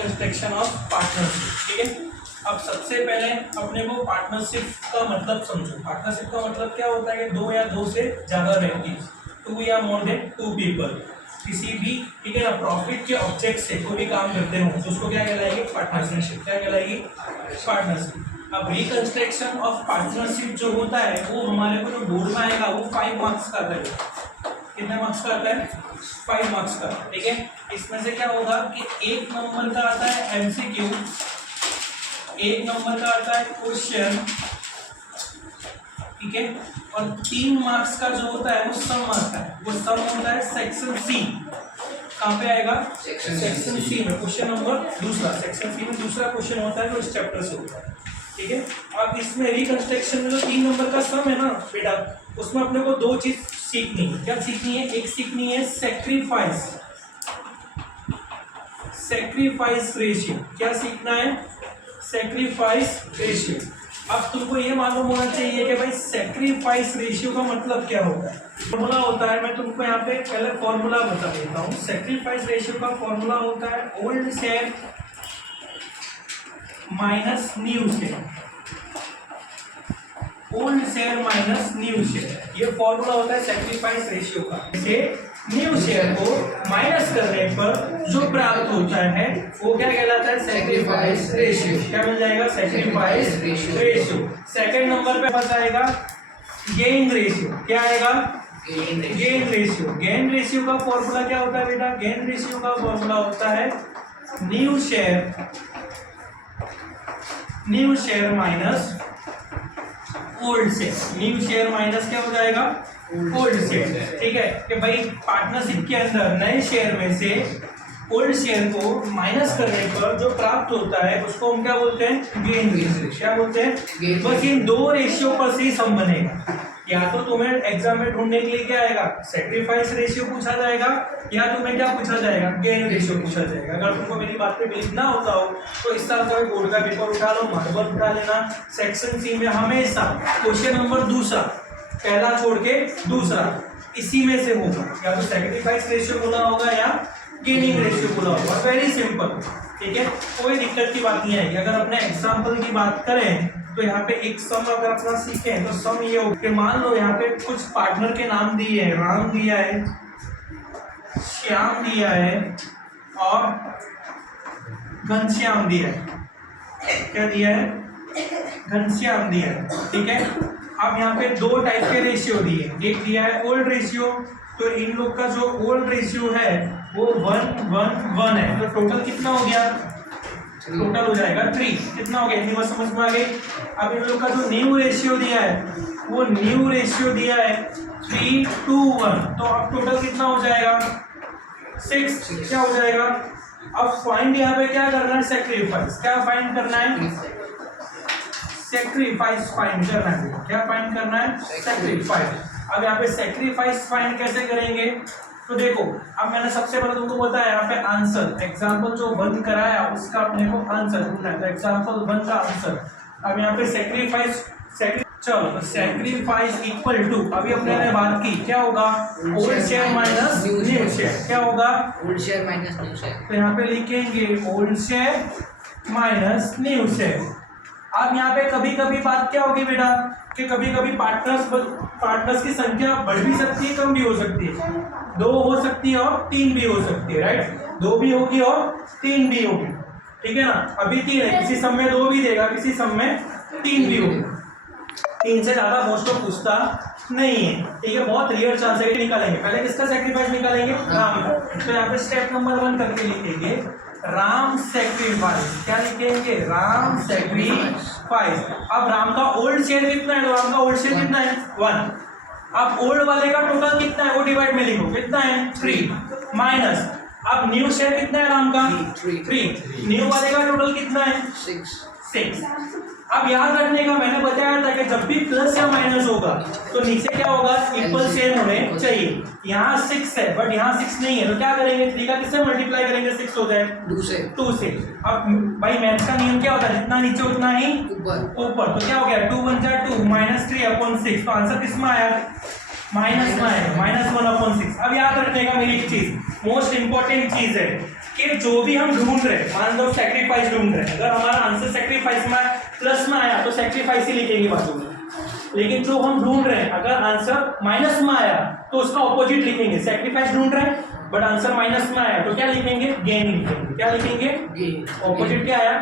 Construction of partnership. ठीक है, अब सबसे पहले अपने को पार्टनरशिप का मतलब समझो। पार्टनरशिप का मतलब क्या होता है कि दो या दो से ज़्यादा व्यक्ति, टू या मोर देन टू पीपल, किसी भी, ठीक है ना, प्रॉफिट के ऑब्जेक्ट से कोई भी काम करते हो तो उसको क्या कहलाएगी? पार्टनरशिप। क्या कहलाएगी? पार्टनरशिप। अब रिकंस्ट्रक्शन ऑफ पार्टनरशिप जो होता है वो हमारे को जो बोर्ड में आएगा वो 5 मार्क्स का आता है। कितने मार्क्स का आता है? 5 मार्क्स का। ठीक है, इसमें से क्या होगा कि 1 नंबर का आता है एमसीक्यू, 1 नंबर का आता है क्वेश्चन, ठीक है, और 3 मार्क्स का जो होता है वो सम आता है। वो सम होता है सेक्शन सी। कहाँ पे आएगा? सेक्शन सी में, क्वेश्चन नंबर दूसरा। सेक्शन सी में दूसरा क्वेश्चन होता है जो इस चैप्टर से होता है। ठीक है, अब इसमें रिकंस्ट्रक्शन में जो 3 नंबर का सम है ना बेटा, उसमें अपने को 2 चीज सीखनी है। क्या सीखनी है? एक सीखनी है सैक्रिफाइस, सैक्रिफाइस रेशियो। क्या सीखना है? Sacrifice ratio. अब तुमको ये मालूम होना चाहिए कि भाई सैक्रिफाइस रेशियो का मतलब क्या होता है। फॉर्मूला होता है, मैं तुमको यहाँ पे पहले फॉर्मूला बता देता हूँ। सैक्रिफाइस रेशियो का फॉर्मूला होता है old share minus new share, old share minus new share, ये फॉर्मूला होता है सैक्रिफाइस रेशियो का। इसे न्यू शेयर को माइनस करने पर जो प्राप्त होता है वो क्या कहलाता है? Sacrifice ratio. क्या मिल जाएगा? Sacrifice ratio. सेकंड नंबर पे पास आएगा गेन रेशियो। क्या आएगा? Gain ratio. गेन रेशियो का फॉर्मूला क्या होता है बेटा? गेन रेशियो का फॉर्मूला होता है new share minus old share. New share minus क्या हो जाएगा? Old share. ठीक है, कि भाई पार्टनरशिप के अंदर नए शेयर में से ओल्ड शेयर को माइनस करने पर जो प्राप्त होता है उसको हम क्या बोलते हैं? Gain ratio. क्या बोलते हैं? बस इन 2 रेशियो पर से ही सम बनेगा। या तो तुम्हें एग्जाम में ढूंढने के लिए क्या आएगा? सैक्रिफाइस रेशियो पूछा जाएगा, या तुम्हें क्या पूछा जाएगा? गेन रेशियो पूछा जाएगा। अगर तुमको मेरी बात पे बिलीव ना होता हो तो इस साल का बोर्ड का पेपर उठा लो, मार्बल उठा लेना। सेक्शन सी में हमेशा क्वेश्चन नंबर दूसरा, पहला छोड़ के दूसरा, इसी में से होगा। या तो सैक्रिफाइस रेशियो बोला होगा या गेनिंग रेशियो बोला होगा। Very simple. ठीक है, कोई दिक्कत की बात नहीं आएगी। अगर अपने एग्जाम्पल की बात करें तो यहाँ पे एक सम अगर अपना सीखें तो सम ये हो कि मान लो यहाँ पे कुछ पार्टनर के नाम दिए हैं, राम दिया है, श्याम दिया है और घनश्याम दिया है। क्या दिया है? घनश्याम दिया है। ठीक है, अब यहाँ पे 2 टाइप के रेशियो दिए। एक दिया है ओल्ड रेशियो, तो इन लोग का जो ओल्ड रेशियो है वो 1 1 1 है। तो टोटल कितना हो गया? टोटल हो जाएगा 3। कितना हो गया? इतनी बात समझ में आ गई। अब इन लोग का जो न्यू रेशियो दिया है वो न्यू रेशियो दिया है 3 to 1। तो अब टोटल कितना हो जाएगा? 6। क्या हो जाएगा? अब फाइंड यहाँ पे क्या करना है? सैक्रिफाइस। क्या फाइंड करना है? सैक्रिफाइस फाइंड करना है। क्या फाइंड करना है? सैक्रिफाइस। अब यहाँ पे सैक्रिफाइस फाइंड कैसे करेंगे? तो देखो, अब मैंने सबसे पहले तुमको बताया यहाँ पे आंसर, एग्जाम्पल जो 1 कराया उसका अपने को आंसर ढूंढना है। तो एग्जाम्पल 1 का आंसर। अब यहाँ पे सैक्रिफाइस चलो सैक्रिफाइस इक्वल टू, अभी अपने ने बात की, क्या होगा? Old share minus new share. क्या होगा? Old share minus new share. तो यहाँ पे लिखेंगे old share minus new share. अब यहाँ पे कभी कभी बात क्या होगी बेटा कि कभी कभी पार्टनर्स की संख्या बढ़ भी सकती है, कम भी हो सकती है। 2 हो सकती है और 3 भी हो सकती है, राइट? 2 भी होगी और 3 भी होगी। ठीक है ना, अभी 3 है, किसी सम में 2 भी देगा, किसी सम में 3 भी होगी। 3 से ज्यादा मोस्ट ऑफ पूछता नहीं है। ठीक है, बहुत रेयर चांस है कि निकालेंगे। पहले किसका सैक्रिफाइस निकालेंगे? राम का। तो यहाँ पे स्टेप नंबर 1 करके लिखेंगे राम सैक्रिफाइस। क्या लिखेंगे? राम सैक्रिफाइस। अब राम का ओल्ड शेयर कितना है? तो राम का ओल्ड शेयर कितना है? 1। अब ओल्ड वाले का टोटल कितना है वो डिवाइड में लिखो। कितना है? 3 माइनस, अब न्यू शेयर कितना है राम का? 3। न्यू वाले का टोटल कितना है? 6। अब याद रखने का, मैंने बताया था कि जब भी प्लस या माइनस होगा तो नीचे क्या होगा? इक्वल सेम होने चाहिए। यहाँ 6 है बट यहाँ 6 नहीं है, तो क्या करेंगे? 3 का किससे मल्टीप्लाई करेंगे? 6 हो जाए 2 से। अब भाई मैथ्स का नियम क्या होता है? जितना नीचे उतना ही ऊपर। तो क्या हो गया? 2 1 जा 2 -3/6। तो आंसर किस में आया? माइनस में आया, -1/6। अब याद रखने का मेरी एक चीज, मोस्ट इंपॉर्टेंट चीज है, कि जो भी हम ढूंढ रहे हैं, मान लो सेक्रीफाइस ढूंढ रहे हैं, अगर हमारा आंसर सेक्रीफाइस में प्लस में आया तो सेक्रीफाइस ही लिखेंगे बाजू में। लेकिन जो हम ढूंढ रहे हैं अगर आंसर माइनस में आया तो उसका ऑपोजिट लिखेंगे। सेक्रीफाइस ढूंढ रहे हैं बट आंसर माइनस में आया तो क्या लिखेंगे? गेन लिखेंगे। क्या लिखेंगे? ऑपोजिट क्या आया?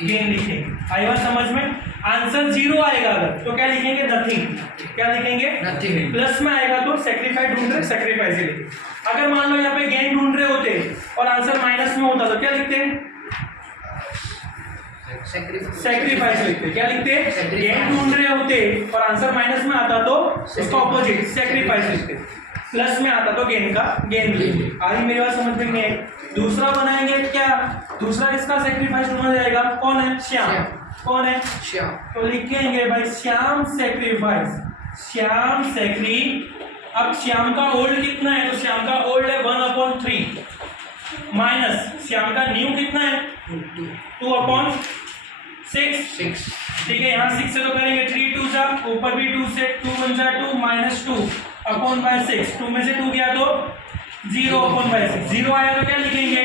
गेन लिखेंगे। आई बात समझ में? आंसर 0 आएगा अगर तो क्या लिखेंगे? नथिंग। क्या लिखेंगे? नथिंग। प्लस में आएगा तो सेक्रीफाइस ढूंढ रहे, सेक्रीफाइस ही लिखेंगे। अगर मान लो यहाँ पे गेन ढूंढ रहे होते और आंसर माइनस में होता तो क्या लिखते? सेक्रीफाइस लिखते। क्या लिखते? गेन ढूंढ रहे होते और आंसर माइनस में आता तो उसका ऑपोजिट सेक्रीफाइस लिखते। प्लस में आता तो गेन का गेन लिखते। आगे मेरी बात समझ में नहीं आई? दूसरा बनाएंगे क्या? दूसरा किसका सेक्रीफाइस ढूंढा जाएगा? कौन है? श्याम। कौन है? श्याम। तो लिखेंगे भाई श्याम सेक्रीफाइस। श्याम सेक्री। अब श्याम का ओल्ड कितना है? तो श्याम का ओल्ड है 1/3 माइनस श्याम का न्यू कितना है? 2/6। ठीक है, यहाँ 6 से तो करेंगे 3 2 जा, ऊपर भी 2 से 2 1 जा 2 माइनस 2/6। 2 में से 2 गया तो 0/6। 0 आया तो क्या लिखेंगे?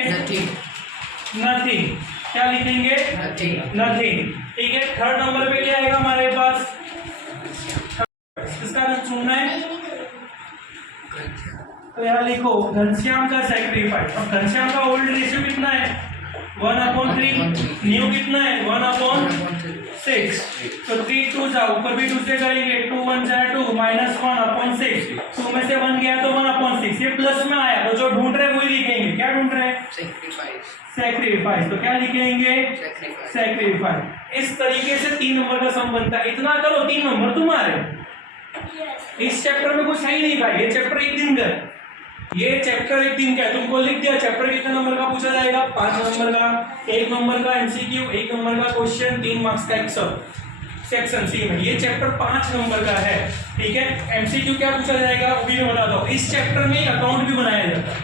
नथिंग। क्या लिखेंगे? नथिंग। ठीक है, थर्ड नंबर पे क्या आएगा हमारे पास? इसका चुनना है तो यहाँ लिखो घनश्याम का सेक्रीफाइस। अब घनश्याम का ओल्ड रेशियो कितना है? 1/3। न्यू कितना है? 1/6। तो 3 2 जा, ऊपर भी 2 से करेंगे 2 1 जा 2 माइनस 1/6। 2 में से 1 गया तो 1/6। ये प्लस में आया तो जो ढूंढ रहे वही लिखेंगे। क्या ढूंढ रहे हैं? सेक्रीफाइस। तो क्या लिखेंगे? सेक्रीफाइस। इस तरीके से 3 नंबर का सम बनता है। इतना करो 3 नंबर तुम्हारे। इस चैप्टर में कुछ है ही नहीं भाई, ये चैप्टर एक दिन का है। ये चैप्टर एक दिन का है। तुमको लिख दिया चैप्टर कितने नंबर का पूछा जाएगा? 5 नंबर का। 1 नंबर का एमसीक्यू, 1 नंबर का क्वेश्चन, 3 मार्क्स का एक्सम सेक्शन सी में। ये चैप्टर 5 नंबर का है। ठीक है, एमसीक्यू क्या पूछा जाएगा वो भी मैं बताता हूँ। इस चैप्टर में एक अकाउंट भी बनाया जाता है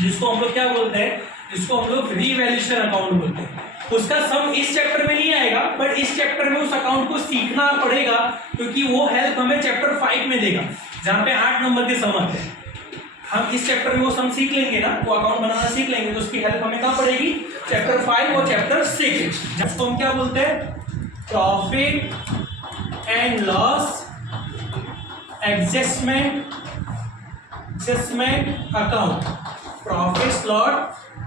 जिसको हम लोग क्या बोलते हैं? जिसको हम लोग रीवैल्यूएशन अकाउंट बोलते हैं। उसका सम इस चैप्टर में नहीं आएगा बट इस चैप्टर में उस अकाउंट को सीखना पड़ेगा क्योंकि वो हेल्प हमें चैप्टर 5 में देगा जहाँ पे 8 नंबर के सम आते हैं। हम इस चैप्टर में वो सम सीख लेंगे ना, वो अकाउंट बनाना सीख लेंगे तो उसकी हेल्प हमें कहाँ पड़ेगी? चैप्टर 5 और चैप्टर 6। जिसको हम क्या बोलते हैं? Profit and loss adjustment account.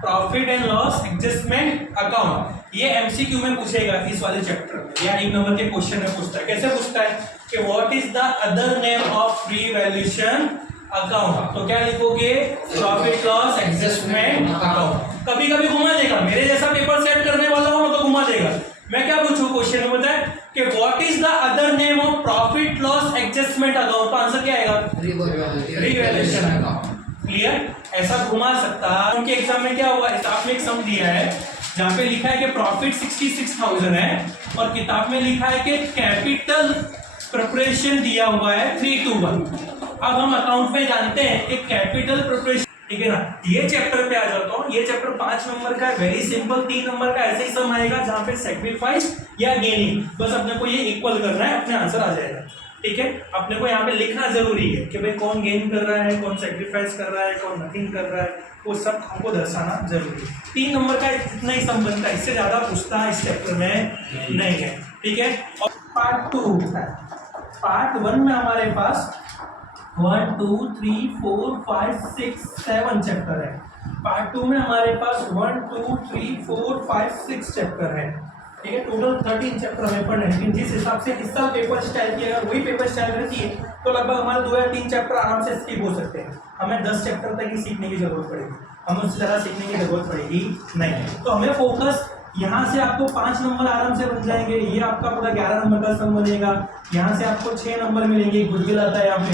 Profit and loss adjustment account. ये एमसीक्यू में पूछेगा इस वाले चैप्टर में या 1 नंबर के क्वेश्चन में पूछता है। कैसे पूछता है कि what is the other name of revaluation account? तो क्या लिखोगे? Profit loss adjustment account. कभी कभी घुमा देगा, मेरे जैसा पेपर सेट करने वाला हो तो घुमा देगा। मैं क्या पूछूं क्वेश्चन में बताए कि what is the other name of profit loss adjustment account? तो आंसर क्या आएगा? Revaluation account. क्लियर? ऐसा घुमा सकता है। उनके एग्जाम में क्या हुआ? किताब में एक सम दिया है जहाँ पे लिखा है कि प्रॉफिट 66,000 है और किताब में लिखा है कि कैपिटल प्रिपरेशन दिया हुआ है 321। अब हम अकाउंट में जानते हैं कि कैपिटल प्रिपरेशन, ठीक है ना। ये चैप्टर पे आ जाता हूँ। ये चैप्टर 5 नंबर का है, वेरी सिंपल। 3 नंबर का ऐसे ही सम आएगा जहाँ पे सेक्रीफाइस या गेनिंग, बस अपने को ये इक्वल करना है, अपने आंसर आ जाएगा। ठीक है, अपने को यहाँ पे लिखना जरूरी है कि भाई कौन गेन कर रहा है, कौन सेक्रीफाइस कर रहा है, कौन नथिंग कर रहा है, वो सब हमको दर्शाना जरूरी है। 3 नंबर का इतना ही सम बनता है, इससे ज्यादा पूछता है इस चैप्टर में नहीं है। ठीक है, और पार्ट 2 है। पार्ट 1 में हमारे पास 1 2 3 4 5 6 7 चैप्टर है। पार्ट 2 में हमारे पास 1 2 3 4 5 6 चैप्टर है। ठीक है, टोटल 13 चैप्टर हमें पढ़ने हैं। लेकिन जिस हिसाब से इस साल पेपर स्टाइल की अगर वही पेपर स्टाइल रहती है तो लगभग हमारे 2 या 3 चैप्टर आराम से स्किप हो सकते हैं। हमें 10 चैप्टर तक ही सीखने की जरूरत पड़ेगी, हमें उससे ज़्यादा सीखने की जरूरत पड़ेगी नहीं। तो हमें फोकस यहाँ से आपको 5 नंबर आराम से बन जाएंगे। ये आपका पूरा 11 नंबर का सम बनेगा। यहाँ से आपको 6 नंबर मिलेंगे, गुडविल आता है यहाँ पे।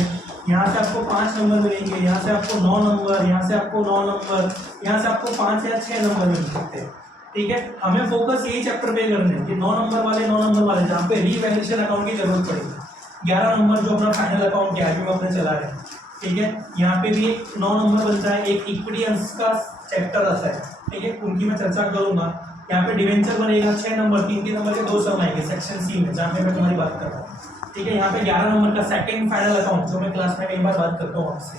यहाँ से आपको 5 नंबर मिलेंगे, यहाँ से आपको 9 नंबर, यहाँ से आपको 9 नंबर, यहाँ से आपको 5 या 6 नंबर मिल सकते हैं। ठीक है, हमें फोकस यही चैप्टर पे करने हैं कि 9 नंबर वाले जहाँ पे रीवैल्यूएशन अकाउंट की जरूरत पड़ेगी। 11 नंबर जो अपना फाइनल अकाउंट है में अपने चला रहे हैं। ठीक है, यहाँ पे भी एक 9 नंबर बनता है, एक इक्विटी अंश का चैप्टर आता है। ठीक है, उनकी मैं चर्चा करूंगा। यहाँ पे डिवेंचर बनेगा 6 नंबर, 3 नंबर के 2 सम आएंगे सेक्शन सी में, जहाँ पे मैं तुम्हारी बात कर रहा हूँ। ठीक है, यहाँ पे 11 नंबर का सेकंड फाइनल अकाउंट जो मैं क्लास में कई बार बात करता हूँ आपसे।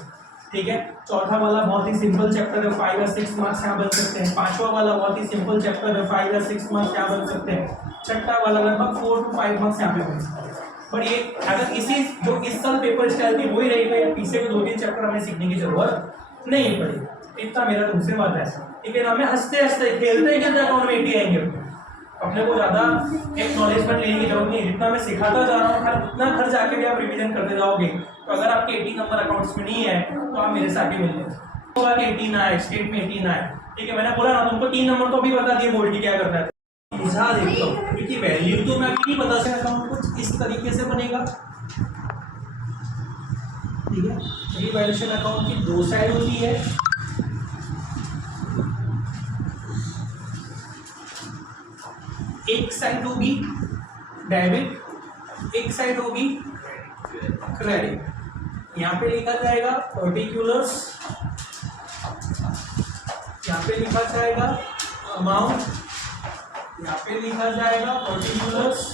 ठीक है, चौथा वाला बहुत ही सिंपल चैप्टर है, 5 या 6 मार्क्स यहाँ बन सकते हैं। पांचवा वाला बहुत ही सिंपल चैप्टर है, 5 या 6 मार्क्स यहाँ बन सकते हैं। छठा वाला लगभग 4 to 5 मार्क्स यहाँ पे बन सकते हैं। पर ये अगर इसी जो इस साल पेपर स्टाइल की वही रहेगा या पीछे के 2-3 चैप्टर हमें सीखने की जरूरत नहीं पड़ेगी। इतना मेरा तुमसे वादा है। ठीक है ना, हमें हंसते हंसते खेलते खेलते अकाउंट में 80 आएंगे। अपने को ज़्यादा एक्नॉलेजमेंट लेने की जरूरत नहीं, जितना मैं सिखाता जा रहा हूँ उतना घर जाके भी आप रिवीजन करते जाओगे। तो अगर आपके 80 नंबर अकाउंट्स में नहीं है तो आप मेरे से आगे मिल जाए होगा कि 18 आए, स्टेट में 18 आए। ठीक है, मैंने बोला ना तुमको 3 नंबर तो अभी बता दिए बोर्ड की क्या करना है। बुझा देखता हूँ क्योंकि वैल्यू तो मैं अभी नहीं बता सकता। अकाउंट कुछ इस तरीके से बनेगा। ठीक है, रिवैल्यूएशन अकाउंट की 2 साइड होती है। एक साइड होगी डेबिट, एक साइड होगी क्रेडिट। यहाँ पे लिखा जाएगा पर्टिकुलर्स, यहाँ पे लिखा जाएगा अमाउंट, यहाँ पे लिखा जाएगा पर्टिकुलर्स,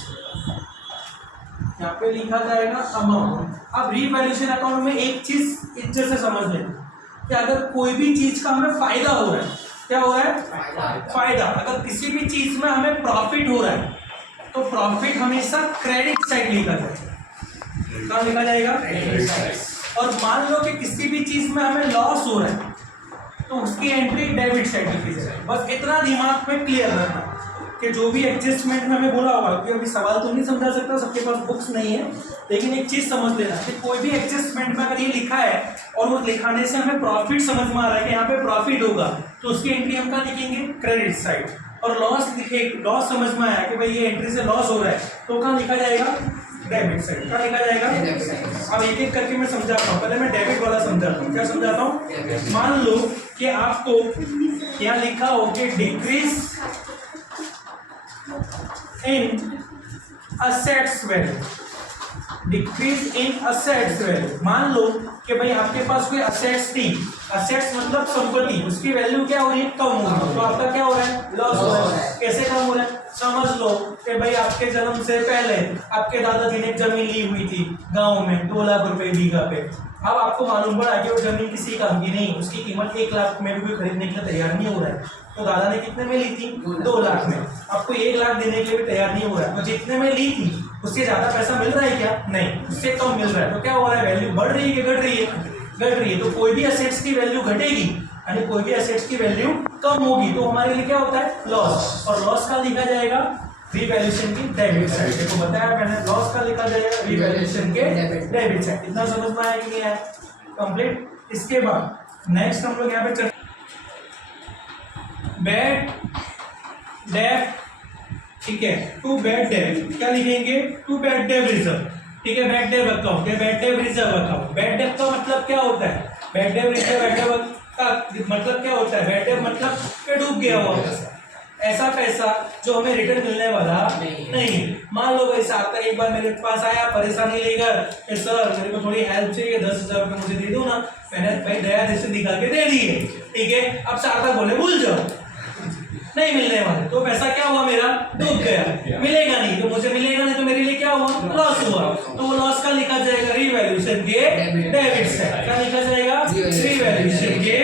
यहाँ पे लिखा जाएगा अमाउंट। अब रिवैल्यूएशन अकाउंट में एक चीज अच्छे से समझ लें कि अगर कोई भी चीज का हमें फायदा हो रहा है, क्या हो रहा है फायदा। अगर किसी भी चीज में हमें प्रॉफिट हो रहा है तो प्रॉफिट हमेशा क्रेडिट साइड लिखा जाएगा। कहाँ लिखा जाएगा? और मान लो कि किसी भी चीज में हमें लॉस हो रहा है तो उसकी एंट्री डेबिट साइड लिखी जाएगी। बस इतना दिमाग में क्लियर रखना कि जो भी एडजस्टमेंट में हमें बोला होगा, क्योंकि अभी सवाल तो नहीं समझा सकता, सबके पास बुक्स नहीं है, लेकिन एक चीज समझ लेना कि कोई भी एडजस्टमेंट में अगर ये लिखा है और वो लिखाने से हमें प्रॉफिट समझ में आ रहा है कि यहाँ पे प्रॉफिट होगा तो उसकी एंट्री हम कहाँ लिखेंगे? Credit side. और लॉस लिखे, लॉस समझ में आया कि भाई ये एंट्री से लॉस हो रहा है तो कहाँ लिखा जाएगा? Debit side. कहाँ लिखा जाएगा? अब एक एक करके मैं समझाता हूँ। पहले मैं डेबिट वाला समझाता हूँ। क्या समझाता हूँ? मान लो कि आपको यहाँ लिखा हो कि decrease in assets value, decrease in assets value. मान लो कि भाई आपके पास कोई असेट्स थी, असेट्स मतलब संपत्ति, उसकी वैल्यू क्या हो रही है? कम हो रही है। तो आपका क्या हो रहा है? लॉस हो रहा है। कैसे कम हो रहा है? समझ लो कि भाई आपके जन्म से पहले आपके दादाजी ने जमीन ली हुई थी गांव में 2 लाख रुपए बीघा पे। अब आपको मालूम पड़ा कि वो जमीन किसी काम की नहीं, उसकी कीमत 1 लाख में भी कोई खरीदने के लिए तैयार नहीं हो रहा है। तो दादा ने कितने में ली थी? 2 लाख में। आपको 1 लाख देने के लिए भी तैयार नहीं हो रहा है। तो जितने में ली थी उससे ज्यादा पैसा मिल रहा है क्या? नहीं, उससे कम मिल रहा है। तो क्या हो रहा है? वैल्यू बढ़ रही है कि घट रही है? घट रही है। तो कोई भी असेट्स की वैल्यू घटेगी यानी कोई भी असेट्स की वैल्यू कम होगी तो हमारे लिए क्या होता है? लॉस। और लॉस का लिखा जाएगा रिवैल्यूएशन की डेबिट साइड। देखो बताया मैंने, लॉस का लिखा जाएगा रिवैल्यूएशन के डेबिट साइड। इतना समझ में आया कि नहीं आया? कंप्लीट। इसके बाद नेक्स्ट हम लोग यहाँ पे बैड डेट। ठीक है, टू बैड डेट क्या लिखेंगे? To bad debt reserve. ठीक है, बैड डेट अकाउंट या bad debt reserve account. Bad debt का मतलब क्या होता है? बैड डेट रिजर्व का मतलब क्या होता है? बैड डेट मतलब कि डूब गया हुआ पैसा, ऐसा पैसा जो हमें रिटर्न मिलने वाला नहीं। मान लो भाई साहब एक बार मेरे पास आया परेशानी लेकर कि सर मेरे को थोड़ी हेल्प चाहिए, 10,000 रुपये मुझे दे दो ना। मैंने भाई दया जैसे दिखा के दे दिए। ठीक है, अब सार्थक बोले भूल जाओ, नहीं मिलने वाले। तो पैसा क्या हुआ? मेरा डूब गया, मिलेगा नहीं। तो मुझे मिलेगा नहीं तो मेरे लिए क्या हुआ? लॉस हुआ। तो वो लॉस का लिखा जाएगा रिवैल्यूएशन के डेबिट साइड। क्या लिखा जाएगा? रिवैल्यूएशन के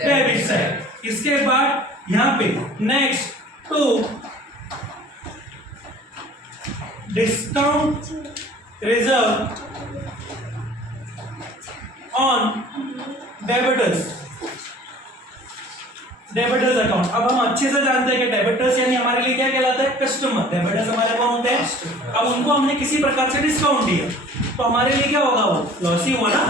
डेबिट साइड। इसके बाद यहाँ पे next to discount reserve on debtors, debtors account. अब हम अच्छे से जानते हैं कि डेबिटर्स यानी हमारे लिए क्या कहलाता है? कस्टमर। डेबिटर्स हमारे कौन होते हैं? अब उनको हमने किसी प्रकार से डिस्काउंट दिया तो हमारे लिए क्या होगा? वो लॉस ही हुआ ना।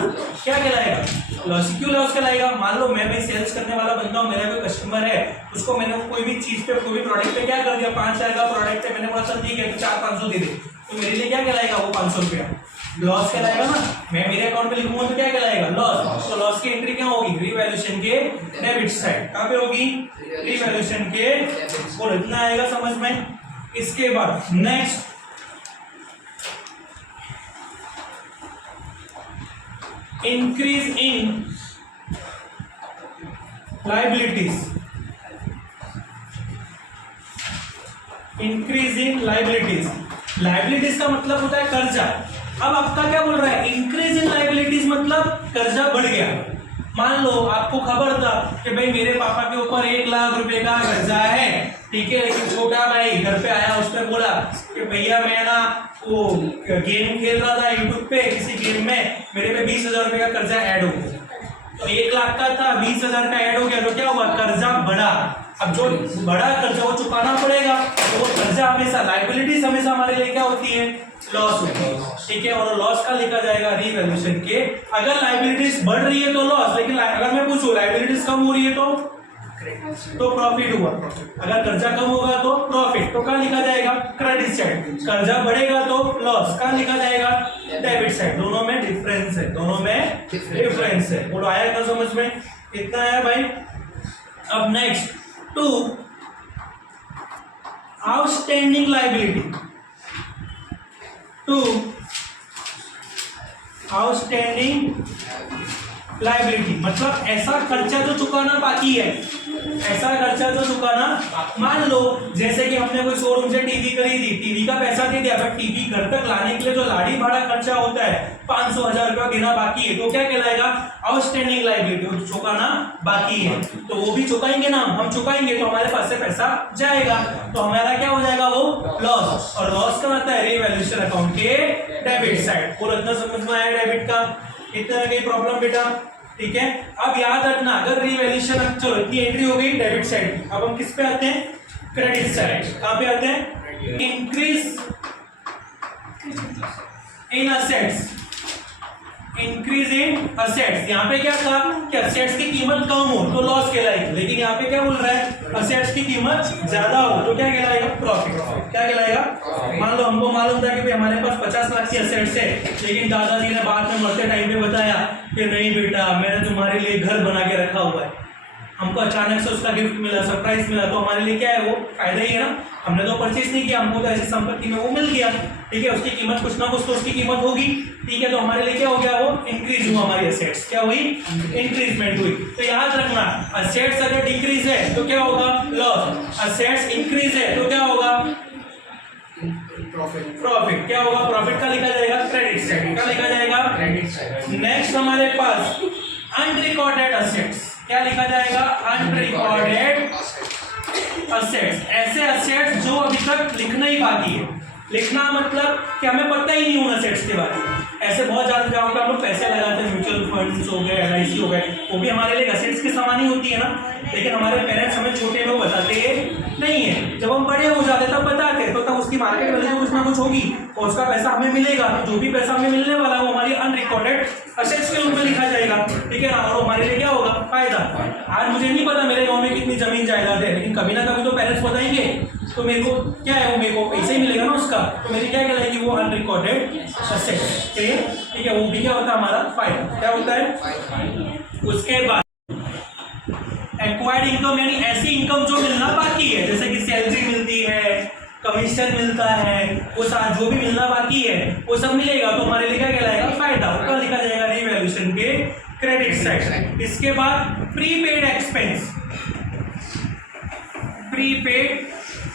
क्या कहलाएगा? लॉस। क्यों लॉस कहलाएगा? मान लो मैं भी सेल्स करने वाला बंदा हूँ, मेरा कोई कस्टमर है, उसको मैंने कोई भी चीज पे, कोई भी प्रोडक्ट पे क्या कर दिया? 5,000 का प्रोडक्ट है, मैंने बोला सर ठीक है तो 400-500 दे दे, तो मेरे लिए क्या कहलाएगा? वो 500 रुपया लॉस कहलाएगा ना। मैं मेरे अकाउंट में लिखूंगा तो क्या कहलाएगा? लॉस। तो लॉस की एंट्री क्या होगी? रिवैल्यूएशन के डेबिट साइड। कहाँ पे होगी? रिवैल्यूएशन के। बोलो इतना आएगा समझ में। इसके बाद next increase in liabilities, increase in liabilities. Liabilities का मतलब होता है कर्जा। अब आपका क्या बोल रहा है? इंक्रीज इन लाइबिलिटीज मतलब कर्जा बढ़ गया। मान लो आपको खबर था कि भाई मेरे पापा के ऊपर 1 लाख रुपए का कर्जा है, ठीक है, लेकिन छोटा भाई घर पे आया, उसने बोला कि भैया मैं ना वो गेम खेल रहा था यूट्यूब पे, किसी गेम में मेरे पे 20,000 रुपए का कर्जा ऐड हो गया। तो 1 लाख का था, 20,000 का ऐड हो गया, तो क्या हुआ, कर्जा बढ़ा। अब जो बड़ा कर्जा वो चुकाना पड़ेगा, तो वो कर्जा हमेशा, लायबिलिटीज हमेशा हमारे लिए क्या होती है, लॉस होती है, ठीक है। और लॉस का लिखा जाएगा रीवैल्यूएशन के। अगर लायबिलिटीज बढ़ रही है तो लॉस, लेकिन अगर मैं पूछूं लायबिलिटीज कम हो रही है तो प्रॉफिट हुआ। अगर कर्जा कम होगा तो प्रॉफिट, तो क्या लिखा जाएगा, क्रेडिट साइड। कर्जा बढ़ेगा तो लॉस, क्या लिखा जाएगा, डेबिट साइड। दोनों में डिफरेंस है, दोनों में डिफरेंस है। बोलो आया क्या समझ में, कितना है भाई। अब next 2 outstanding liability. 2 outstanding liability मतलब ऐसा खर्चा जो चुकाना बाकी है, ऐसा खर्चा जो चुकाना। मान लो जैसे कि हमने कोई शोरूम से टीवी खरीदी, टीवी का पैसा दे दिया, बट टीवी घर तक लाने के लिए जो लाड़ी भाड़ा खर्चा होता है 500,000 रुपया देना बाकी है, तो क्या कहलाएगा, आउटस्टैंडिंग लायबिलिटी, जो चुकाना बाकी है। तो वो भी चुकाएंगे ना, हम चुकाएंगे तो हमारे पास से पैसा जाएगा, तो हमारा क्या हो जाएगा, वो लॉस। और लॉस का आता है रीवैल्यूएशन अकाउंट के डेबिट साइड। पूरा इतना समझ में आया डेबिट का, इतना कोई प्रॉब्लम बेटा, ठीक है। अब याद रखना, अगर रीवैल्यूएशन, चलो इतनी एंट्री हो गई डेबिट साइड की, अब हम किस पे आते हैं, क्रेडिट साइड। कहां पे आते हैं, increase in assets, increase in assets. यहाँ पे क्या था कि असेट्स की कीमत कम हो तो लॉस कहलाएगी, लेकिन यहाँ पे क्या बोल रहा है, असेट्स की कीमत ज्यादा हो तो क्या कहलाएगा, प्रॉफिट। क्या कहलाएगा, मान लो हमको मालूम था कि भाई हमारे पास 50 लाख की असेट्स है, लेकिन दादाजी ने बाद में मरते टाइम पे बताया कि नहीं बेटा मैंने तुम्हारे लिए घर बना के रखा हुआ है। हमको अचानक से उसका गिफ्ट मिला, सरप्राइज मिला, तो हमारे लिए क्या है, वो फायदा ही है ना। हमने तो परचेज नहीं किया, हमको तो ऐसी संपत्ति में वो मिल गया, ठीक है, उसकी कीमत कुछ ना कुछ तो उसकी कीमत होगी, ठीक है। तो हमारे लिए क्या हो गया, वो इंक्रीज हुआ, हमारी असेट्स क्या हुई, इंक्रीजमेंट हुई। तो याद रखना, असेट्स अगर डिक्रीज है तो क्या होगा, लॉस। असेट्स इंक्रीज है तो क्या होगा, प्रॉफिट। क्या होगा, प्रॉफिट का लिखा जाएगा क्रेडिट साइड, क्या लिखा जाएगा, क्रेडिट साइड। नेक्स्ट हमारे पास अनरिकॉर्डेड असेट्स, क्या लिखा जाएगा, अनरिकॉर्डेड असेट्स। ऐसे असेट्स जो अभी तक लिखना ही बाकी है। लिखना मतलब कि हमें पता ही नहीं उन असेट्स के बारे में। ऐसे बहुत ज्यादा जगहों पे हम लोग पैसे लगाते हैं, म्यूचुअल फंड्स हो गए, LIC हो गए, वो भी हमारे लिए असेट्स के समान ही होती है ना, लेकिन हमारे पेरेंट्स हमें छोटे में बताते नहीं है। जब हम बड़े हो जाते तब बताते, तो तब उसकी मार्केट वैल्यू कुछ ना कुछ होगी और उसका पैसा हमें मिलेगा, तो जो भी पैसा हमें मिलने वाला है वो हमारी अनरिकॉर्डेड असेट्स के रूप में लिखा जाएगा, ठीक है ना। और हमारे लिए क्या होगा, फायदा। आज मुझे नहीं पता मेरे गाँव में कितनी जमीन जायदाद है, लेकिन कभी ना कभी तो पेरेंट्स बताएंगे, तो मेरे को क्या है, वो मेरे को पैसे ही मिलेगा ना उसका, तो मेरी क्या कहलाएगी, वो अनरिकॉर्डेड असेट, ठीक है। वो भी क्या होता है, हमारा फायदा। क्या होता है, उसके बाद एक्वायर्ड इनकम, यानी ऐसी इनकम जो मिलना बाकी है, जैसे कि सैलरी मिलती है, कमीशन मिलता है, वो साथ जो भी मिलना बाकी है वो सब मिलेगा, तो हमारे लिए क्या कहलाएगा, फायदा। उसका लिखा जाएगा रीवैल्यूएशन के क्रेडिट साइड। इसके बाद प्रीपेड एक्सपेंस, प्रीपेड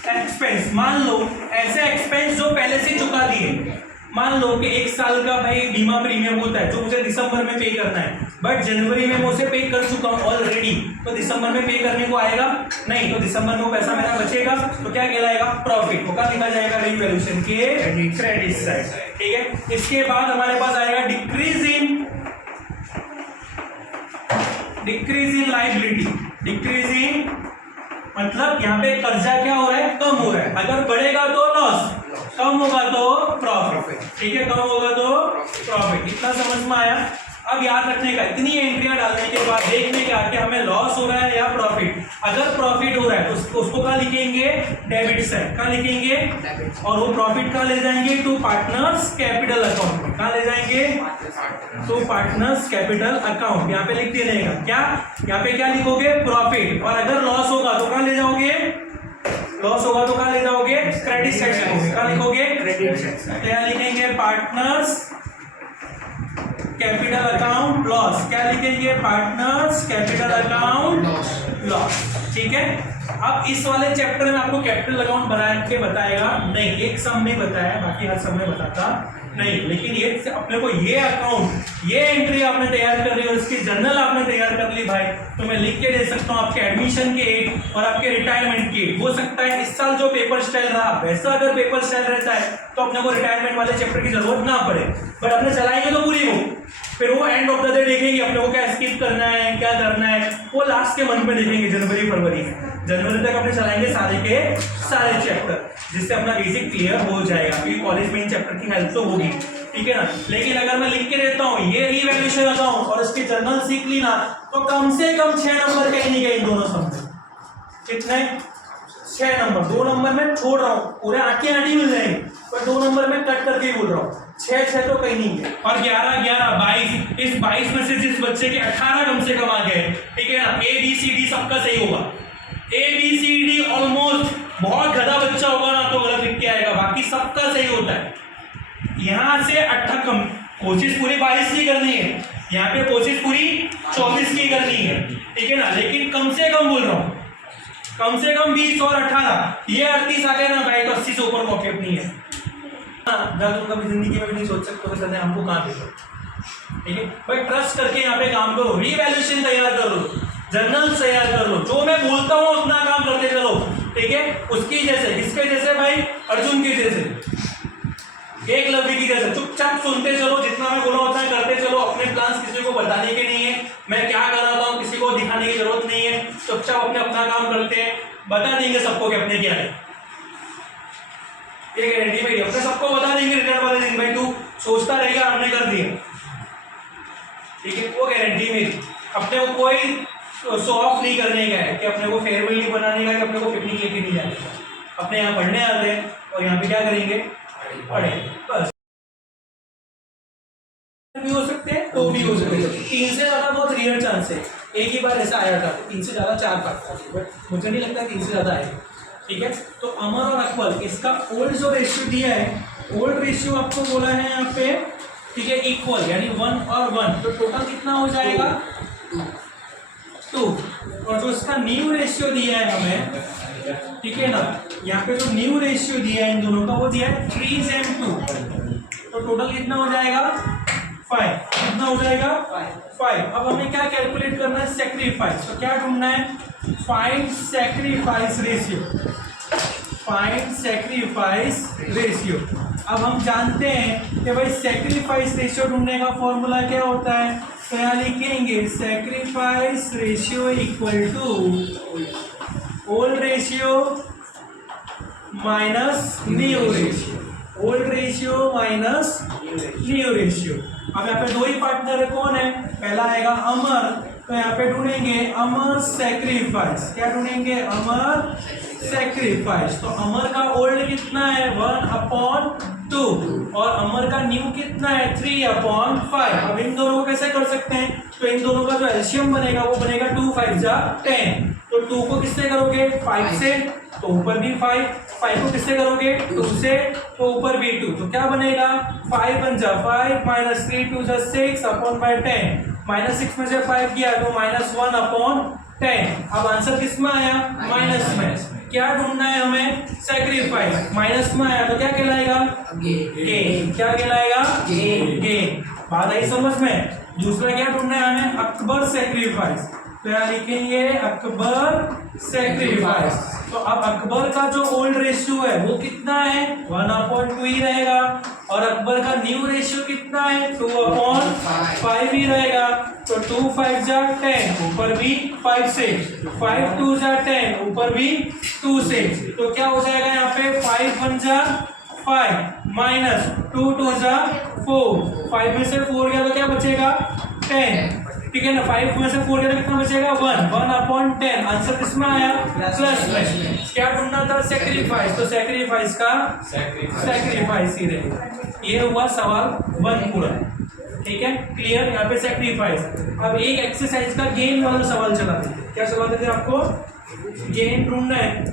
एक्सपेंस, मान लो ऐसे एक्सपेंस जो पहले से चुका दिए। मान लो कि 1 साल का भाई बीमा प्रीमियम होता है जो मुझे दिसंबर में पे करना है, बट जनवरी में मैं उसे पे कर चुका हूँ ऑलरेडी, तो दिसंबर में पे करने को आएगा नहीं, तो दिसंबर में वो पैसा मेरा बचेगा, तो क्या कहलाएगा, प्रॉफिट। वो क्या लिखा जाएगा, रीवैल्यूएशन के क्रेडिट साइड, ठीक है। इसके बाद हमारे पास आएगा decrease in liability. Decrease in मतलब यहाँ पे कर्जा क्या हो रहा है, कम हो रहा है। अगर बढ़ेगा तो लॉस, कम होगा तो प्रॉफिट, ठीक है, कम होगा तो प्रॉफिट। इतना समझ में आया। अब याद रखने का, इतनी एंट्रियां डालने के बाद देखने का कि हमें लॉस हो रहा है या प्रॉफिट। अगर प्रॉफिट हो रहा है तो उसको क्या लिखेंगे, डेबिट साइड, क्या लिखेंगे, और वो प्रॉफिट कहाँ ले जाएंगे, टू पार्टनर्स कैपिटल अकाउंट में। कहाँ ले जाएंगे, टू पार्टनर्स कैपिटल अकाउंट। यहाँ पे लिख देने का, क्या यहाँ पे क्या लिखोगे, प्रॉफिट। और अगर लॉस होगा तो कहाँ ले जाओगे, लॉस होगा तो कहाँ ले जाओगे, क्रेडिट साइड लिखोगे। कहाँ लिखोगे, क्रेडिट साइड। क्या लिखेंगे, पार्टनर्स कैपिटल अकाउंट लॉस। क्या लिखेंगे, पार्टनर्स कैपिटल अकाउंट लॉस, ठीक है। अब इस वाले चैप्टर में आपको कैपिटल अकाउंट बना के बताएगा नहीं, एक सम में बताया, बाकी हर सम में बताता नहीं, लेकिन ये अपने को ये अकाउंट, ये एंट्री आपने तैयार कर ली और इसकी जर्नल आपने तैयार कर ली भाई, तो मैं लिख के दे सकता हूँ आपके एडमिशन के एक और आपके रिटायरमेंट के। हो सकता है इस साल जो पेपर स्टाइल रहा वैसा अगर पेपर स्टाइल रहता है तो अपने को रिटायरमेंट वाले चैप्टर की जरूरत ना पड़े, बट अपने चलाएंगे तो पूरी हो, फिर वो एंड ऑफ द डे देखेंगे अपने को क्या स्किप करना है, क्या करना है, वो लास्ट के मंथ में देखेंगे, जनवरी फरवरी में। जनवरी तक अपने चलाएंगे सारे के सारे चैप्टर, जिससे अपना बेसिक क्लियर हो जाएगा, क्योंकि कॉलेज में इन चैप्टर की हेल्प तो होगी, ठीक है ना। लेकिन अगर मैं लिख के देता हूँ ये रीवैल्यूएशन अकाउंट और इसकी जर्नल सीख ली ना, तो कम से कम 6 नंबर कहीं नहीं गए इन दोनों सम में। कितने? 6 नंबर। 2 नंबर में छोड़ रहा हूँ, पूरे आंखें आड़ी मिल जाएंगे, पर 2 नंबर में कट करके ही बोल रहा हूँ। 6 तो कहीं नहीं गए। और 11 11 22, इस 22 में से जिस बच्चे के 18 कम से कम आ गए, ठीक है ना, ABCD सबका सही होगा। ABCD ऑलमोस्ट, बहुत गधा बच्चा होगा ना तो गलत लिख के आएगा, बाकी सबका सही होता है। यहाँ से 18 कम, कोशिश पूरी 22 की करनी है, यहाँ पे कोशिश पूरी 24 की करनी है, ठीक है ना। लेकिन कम से कम बोल रहा हूँ, कम से कम 20 और 18, ये 38 आ गए ना भाई तो 80 से ऊपर पॉकेट नहीं है। अगर तुम कभी जिंदगी में भी नहीं सोच सकते तो सर हमको कहाँ पे, ठीक है भाई। ट्रस्ट करके यहाँ पे काम करो, रीवैल्यूएशन तैयार कर लो, जर्नल तैयार कर लो, जो मैं बोलता हूँ उतना काम करते चलो, ठीक है। उसकी जैसे, किसके जैसे भाई? अर्जुन के जैसे, एकलव्य की जैसे चुपचाप सुनते चलो, जितना मैं बोला उतना करते चलो। अपने प्लान्स किसी को बताने के नहीं है, मैं क्या कर रहा हूँ किसी को दिखाने की जरूरत नहीं है, चुपचाप अपने अपना काम करते हैं, बता देंगे सबको कि अपने क्या है, ये गारंटी मेरी, अपने सबको बता देंगे रिजल्ट वाले दिन, भाई तू सोचता रहेगा हमने कर दिया, ठीक है, वो गारंटी मेरी। अपने को कोई शो ऑफ नहीं करने का है कि अपने को फेयरवेल नहीं बनाने का है, कि अपने को पिकनिक लेके नहीं जाने का। अपने यहाँ पढ़ने आते हैं और यहाँ पे क्या करेंगे? पढ़े, बस। भी हो सकते हैं तो भी हो सकते हैं, 3 से ज्यादा बहुत रेयर चांस है। एक ही बार ऐसा आया था, 3 से ज्यादा 4 बार, बट मुझे नहीं लगता 3 से ज्यादा आएगा, ठीक है। तो अमर और अकबर, इसका ओल्ड जो रेशियो दिया है, ओल्ड रेशियो आपको बोला है यहाँ पे, ठीक है, इक्वल, यानी 1 और 1, तो टोटल कितना हो जाएगा? 2। और जो इसका न्यू रेशियो दिया है हमें, ठीक है ना, यहाँ पे जो न्यू रेशियो दिया है इन दोनों का, वो दिया है 3:2, तो टोटल कितना हो जाएगा? 5। कितना हो जाएगा? 5। अब हमें क्या कैलकुलेट करना है? सेक्रीफाइस। तो क्या ढूंढना है? Find sacrifice ratio, find sacrifice ratio. अब हम जानते हैं कि भाई सेक्रीफाइस रेशियो ढूंढने का फॉर्मूला क्या होता है, तो यहाँ लिखेंगे sacrifice ratio equal to old ratio minus new ratio, old ratio minus new ratio. अब यहाँ पे 2 ही पार्टनर है, कौन है? पहला आएगा अमर, तो यहाँ पे ढूंढेंगे अमर सेक्रीफाइस। क्या ढूंढेंगे? अमर सेक्रीफाइस। तो अमर का ओल्ड कितना है? 1/2, और अमर का न्यू कितना है? 3/5। अब इन दोनों को कैसे कर सकते हैं? तो इन दोनों का जो एलसीएम बनेगा वो बनेगा 2 5 जा 10। तो 2 को किससे करोगे? 5 से, तो ऊपर भी 5। 5 को किससे करोगे? 2 से, तो ऊपर भी 2। तो क्या बनेगा? 5 1 जा 5 माइनस 3 2 जा 6/10। -6 में से 5 किया तो -1/10। अब आंसर किस में आया? माइनस में। क्या ढूंढना है हमें? सेक्रीफाइस। माइनस में आया तो क्या कहलाएगा? गेन। क्या कहलाएगा? गेन। बात आई समझ में? दूसरा क्या ढूंढना है हमें? अकबर सेक्रीफाइस। तो यहाँ लिखेंगे अकबर सेक्रीफाइस। तो अब अकबर का जो ओल्ड रेशियो है वो कितना है? 1/2 ही रहेगा, और अकबर का न्यू रेशियो कितना है? 2/5 ही रहेगा। तो 2 5 जा 10, ऊपर भी 5 से, 5 2 जा 10, ऊपर भी 2 से। तो क्या हो जाएगा यहाँ पे? 5 1 जा 5 माइनस 2 2 जा 4, 5 में से 4 गया तो क्या बचेगा? 10, ठीक है ना। 5 में से 4 गया तो कितना बचेगा? 1 1/10। आंसर किसमें आया? प्लस में। क्या ढूंढना था? सेक्रीफाइस। तो सेक्रीफाइस का सेक्रीफाइस ही रहेगा। ये हुआ सवाल 1 पूरा, ठीक है, क्लियर। यहाँ पे सेक्रीफाइस। अब एक एक्सरसाइज का गेन वाला सवाल चलाते थे। क्या सवाल थे आपको? गेन ढूंढना है।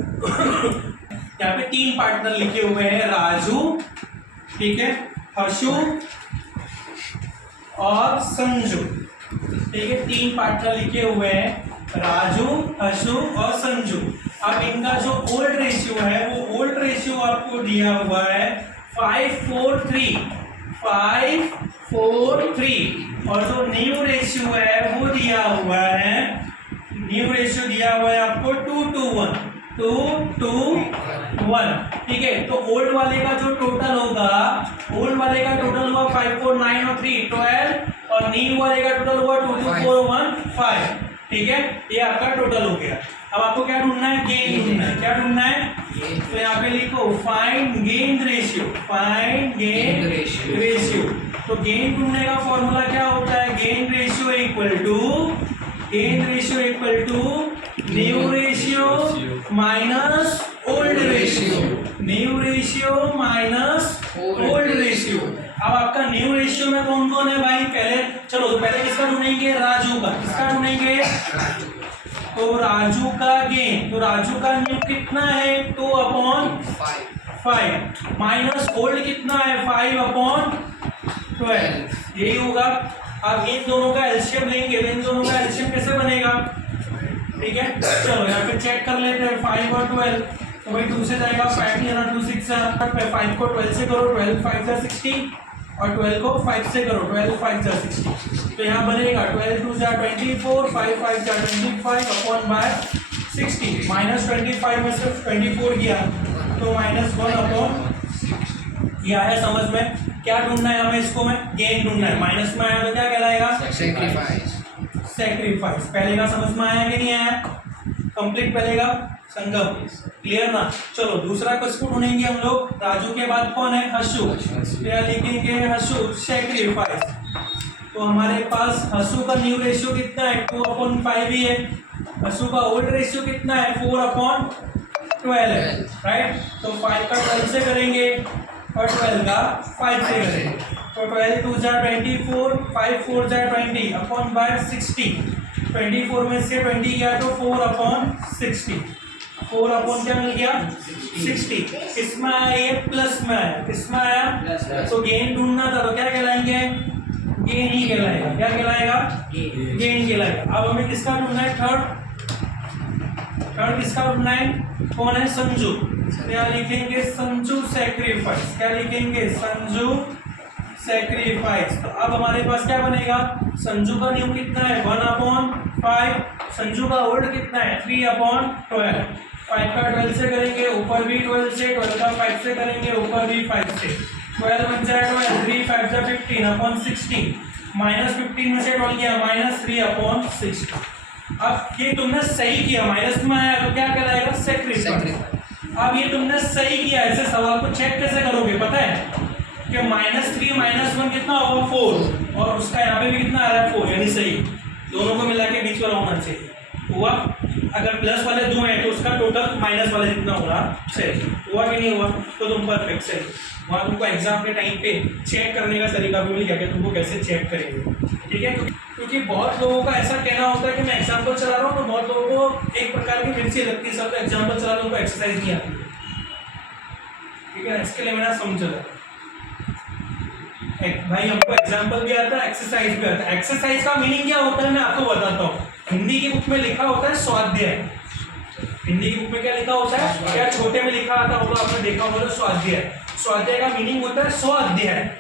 यहाँ पे 3 पार्टनर लिखे हुए हैं, राजू, ठीक है, हर्षु और संजू, ठीक है। 3 पार्टनर लिखे हुए हैं, राजू, हर्षु और संजू। अब इनका जो ओल्ड रेशियो है वो ओल्ड रेशियो आपको दिया हुआ है 5 4 3, 543 और जो न्यू रेशियो है वो दिया हुआ है, न्यू रेशियो दिया हुआ है आपको 2 to 1, 2 to 1, ठीक है। तो ओल्ड वाले का जो टोटल होगा, ओल्ड वाले का टोटल हुआ 5 4 9 और 3 12 और न्यू वाले का टोटल हुआ 2 2 4 1 5, ठीक है। ये आपका टोटल हो गया। अब आपको क्या ढूंढना है? गेन ढूंढना है। क्या ढूंढना है? तो यहाँ पे लिखो find gain ratio, find gain ratio. तो गेन ढूंढने का फॉर्मूला क्या होता है? Gain ratio equal to new ratio minus old ratio, new ratio minus old ratio. अब आपका न्यू रेशियो में कौन कौन है भाई? पहले चलो, तो पहले किसका ढूंढेंगे? राजू का। किसका ढूंढेंगे? तो राजू का गेन, तो राजू का न्यू कितना है? 2/5 माइनस ओल्ड कितना है? 5/12, यही होगा। अब इन दोनों का एलसीएम लेंगे, तो इन दोनों का एलसीएम कैसे बनेगा? ठीक है, चलो यहाँ पे चेक कर लेते हैं। 5 और 12, तो भाई 2 से जाएगा 5 नहीं, 2 6 5 को 12 से करो, 12 5 जा 60 और 12 को 5 से करो, 12 5 जा 60। तो यहाँ बनेगा 12 2 जा 24, 5 5 जा 25 अपॉन बाय 60, माइनस 25 में सिर्फ 24 किया तो -1/, ये आया समझ में? क्या ढूंढना है हमें? इसको में गेन ढूंढना है। माइनस में आया तो क्या कहलाएगा? सैक्रिफाइस। पहले का समझ में आया कि नहीं आया? कंप्लीट पहले का संगम, क्लियर ना? चलो दूसरा किसको ढूंढेंगे हम लोग? राजू के बाद कौन है? हसू। क्या लिखेंगे? हसू सैक्रिफाइस। तो हमारे पास हसू का न्यू रेशियो कितना है? 2/5 ही है। हसू का ओल्ड रेशियो कितना है? 4/12 है, राइट? तो 5 का 12 से करेंगे और 12 का 5 से करेंगे, तो 12 2 जा 24, 5 4 जा 20 अपॉन बाय 60, 24 में से 20 गया तो 4/60, 4 क्या मिल गया? 60। किसमें आया? ये प्लस में आया। किसमें आया? तो गेन ढूंढना था, तो क्या कहलाएंगे? गेन ही कहलाएगा। क्या कहलाएगा? गेन कहलाएगा। अब हमें किसका ढूंढना है? थर्ड किसका ढूंढना है? कौन है? संजू। क्या लिखेंगे? संजू सैक्रिफाइस। क्या लिखेंगे? संजू सैक्रिफाइस। तो अब हमारे पास क्या बनेगा? संजू का न्यू कितना है? 1/5। संजू का ओल्ड कितना है? 3/12। 5 का 12 से करेंगे, ऊपर भी 12 से, 12 का 5 से करेंगे, ऊपर भी 5 से, 12 बन जाए 12, 3 5 जा 15/60, माइनस 15 में से 12 किया, -3/60। अब ये तुमने सही किया, माइनस में आया तो क्या कहलाएगा? सैक्रिफाइस। अब ये तुमने सही किया, ऐसे सवाल को चेक कैसे करोगे पता है? कि -3 -1 कितना होगा? 4, और उसका यहाँ पे भी कितना आ रहा है? 4, यानी सही। दोनों को मिला के बीच वाला होना चाहिए। हुआ? अगर प्लस वाले 2 हैं तो उसका टोटल माइनस वाले जितना होगा सही। हुआ कि नहीं हुआ? तो तुम परफेक्ट सही। वहाँ तुमको एग्जाम के टाइम पे चेक करने का तरीका भी मिल गया कि तुमको कैसे चेक करेंगे, ठीक है? क्योंकि बहुत लोगों का ऐसा कहना होता है कि मैं एग्जाम्पल चला रहा हूँ, तो बहुत लोगों को एक प्रकार की मिर्ची लगती है, सब एग्जाम्पल चला रहा हूँ, उनको एक्सरसाइज नहीं आती, ठीक है? इसके लिए मैंने समझा भाई, हमको एग्जाम्पल भी आता है, एक्सरसाइज भी आता है। एक्सरसाइज का मीनिंग क्या होता है मैं आपको बताता हूँ। हिंदी की बुक में लिखा होता है स्वाध्याय। हिंदी की बुक में क्या लिखा होता है? क्या छोटे में लिखा आता होगा, आपने देखा होगा? स्वाध्याय। स्वाध्याय का मीनिंग होता है 100 अध्याय,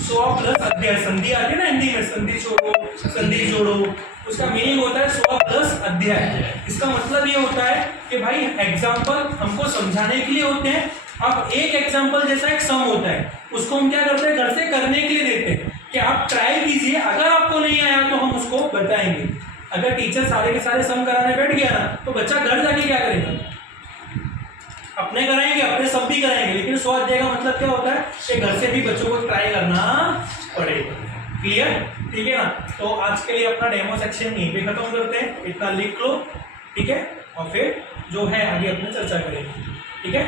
100 प्लस अध्याय। संधि आती है ना हिंदी में, संधि छोड़ो, संधि जोड़ो, उसका मीनिंग होता है 100 प्लस अध्याय। इसका मतलब ये होता है कि भाई एग्जाम्पल हमको समझाने के लिए होते हैं। अब एक एग्जाम्पल जैसा एक सम होता है, उसको हम क्या करते हैं? घर से करने के लिए देते हैं कि आप ट्राई कीजिए, अगर आपको नहीं आया तो हम उसको बताएंगे। अगर टीचर सारे के सारे सम कराने बैठ गया ना, तो बच्चा घर जाके क्या करेगा? अपने कराएंगे, अपने सब भी कराएंगे, लेकिन 100 अध्याय का मतलब क्या होता है कि घर से भी बच्चों को ट्राई करना पड़ेगा। क्लियर? ठीक है ना? तो आज के लिए अपना डेमो सेक्शन यहीं पे खत्म करते हैं। इतना लिख लो, ठीक है? और फिर जो है आगे अपने चर्चा करेंगे, ठीक है?